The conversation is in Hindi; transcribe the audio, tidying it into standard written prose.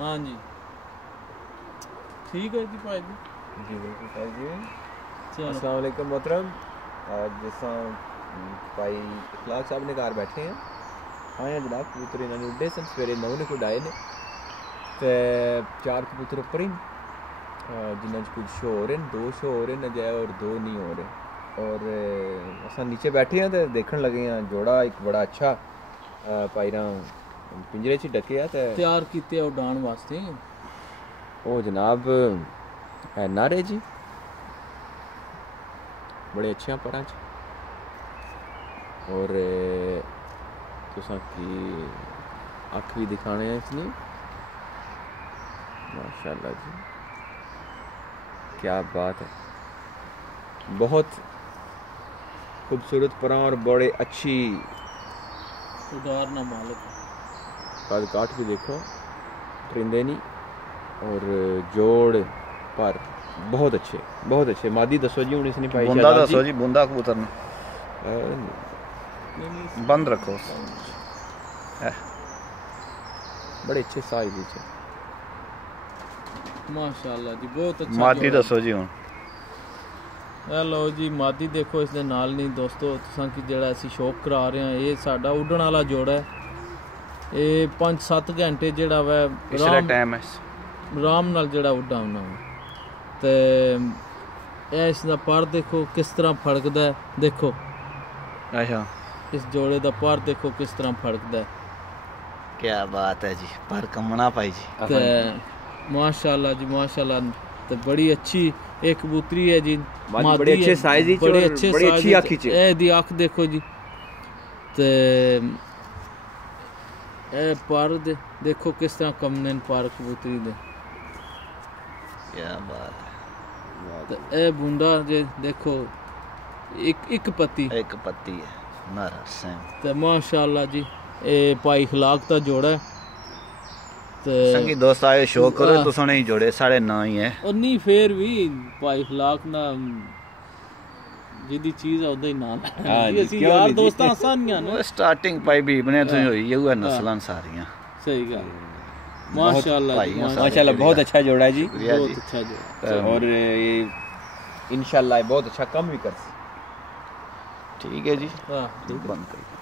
हाँ जी ठीक है जी भाई जी। जी बिल्कुल भाई जी। चलो अस्सलाम वालेकुम मोहतरम। जिस भाई इखलाक साहब ने घर बैठे हैं आए हैं जनाब कबूतर इन्होंने उड्डे सन सवेरे 9 ने कुछ आए ने ते 4 कबूतर उपर ही जिन्होंने कुछ शो हो रहे हैं 2 शो हो रहे हैं नजाए और 2 नहीं हो रहे और असा नीचे बैठे हैं तो देखने लगे हैं जोड़ा एक बड़ा अच्छा पायरा पिंजरे च डके तैयार किए उड़ान वास्ते वो जनाब नारे जी बड़े अच्छे पर और तुसा की अख भी दिखाने हैं इसने माशाल्लाह जी क्या बात है बहुत खूबसूरत परा और बड़े अच्छी उड़ार ना मालिक कद काट भी देखो परिंदे नहीं और जोड़ पर बहुत अच्छे मादी दसो जी हूँ इसने पाई बूंदा दसो जी बूंदा कबूतर ने बंद रखो बड़े अच्छे साइज है माशाल्लाह जी बहुत अच्छा मादी दसो जी हूँ लो जी मादी देखो इस दे नाल नहीं दोस्तों तुसां की जेड़ा असी शौक करा रहे हैं ये साडा उड़न वाला जोड़ा है ये 5-7 घंटे जेड़ा वै आराम नाल जेड़ा उड्डा होना ते इसका पर देखो किस तरह फड़कदा है देखो अच्छा इस जोड़े का पर देखो किस तरह फड़कदा है क्या बात है जी पर कमना पाई जी ते माशाल्लाह जी माशाल्लाह ते बड़ी अच्छी एक कबूतरी है जी बड़े अच्छे साइज ही बड़े अच्छे बड़ी अच्छी आँखी च ए दी आँख देखो जी ते ए पर देखो किस तरह कमने पर कबूतरी दे क्या बात है ते ए बूंदा जे देखो एक पत्ती है नारा सेम ते माशाल्लाह जी ए भाई इखलाक दा जोड़ा है ते संगी दोस्त आए शो करो तो सुने ही जोड़े साढ़े ना ही है और नहीं फिर भी भाई इखलाक ना जिदी चीज है उदा ही नाम है जी यार दोस्त आसानियां वो स्टार्टिंग पाई भी बने तो हुई ये हुआ नस्लां सारियां सही गल माशाल्लाह बहुत अच्छा जोड़ा है जी बहुत अच्छा जोड़ा और ये इंशाल्लाह बहुत अच्छा काम भी कर ठीक है जी हां बंद करिए।